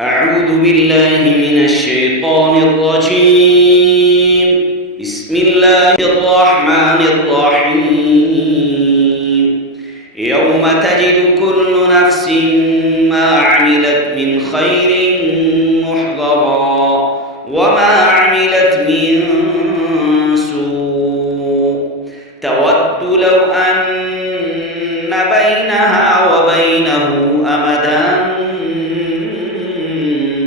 أعوذ بالله من الشيطان الرجيم. بسم الله الرحمن الرحيم. يوم تجد كل نفس ما عملت من خير محضرا وما عملت من سوء تود لو أن بينها وبينه أمدا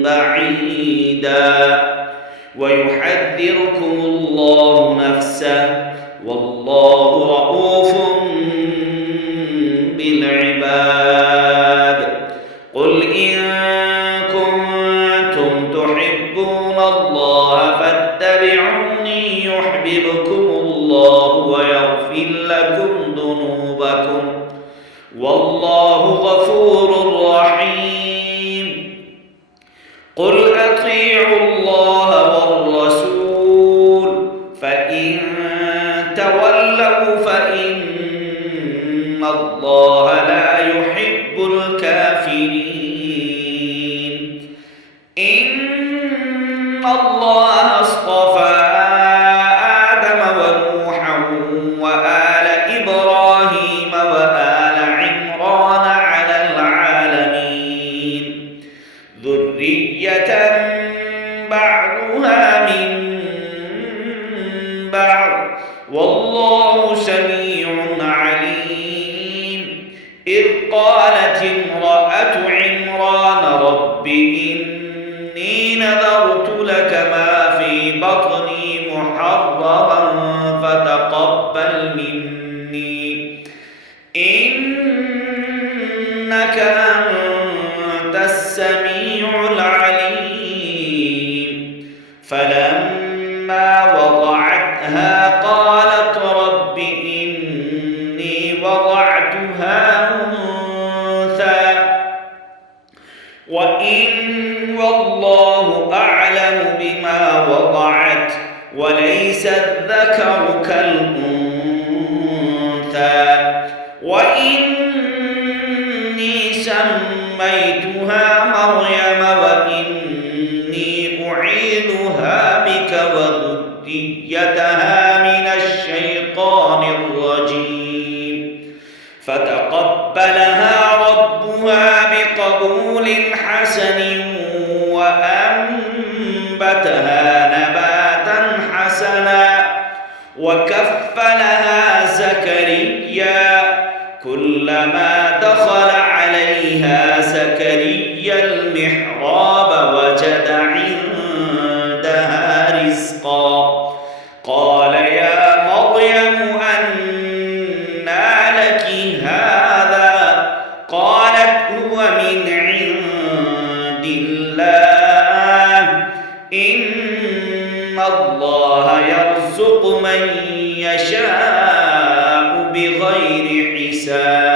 بعيدا ويحذركم الله نفسه والله رؤوف بالعباد. قل إن كنتم تحبون الله فاتبعوني يحببكم الله ويغفر لكم ذنوبكم والله غفور رحيم. قل أطيعوا الله والرسول فإن تولوا فإن الله لا يحب الكافرين. إن الله اصطفى آدم ونوحا وآل إبراهيم وآل عمران على العالمين ذرية بعضها من بعض والله سميع عليم. إذ قالت امرأة عمران رب إني نذرت لك ما في بطني محررا فتقبل مني إنك أنت السميع العليم. فلما وضعتها قالت رب إني وضعتها أنثى والله أعلم بما وضعت وليس الذكر كالأنثى وإني سميتها مريم وإني أعيذها بك وذريتها من الشيطان الرجيم. فتقبلها ربها بقبول حسن وأنبتها نباتا حسنا وكفلها زكريا كلما دخل عليها زكريا المحراب وجد عندها رزقا قال يا مريم أنى لك هذا قالت هو من عند الله إن الله يرزق من يشاء بغير حساب.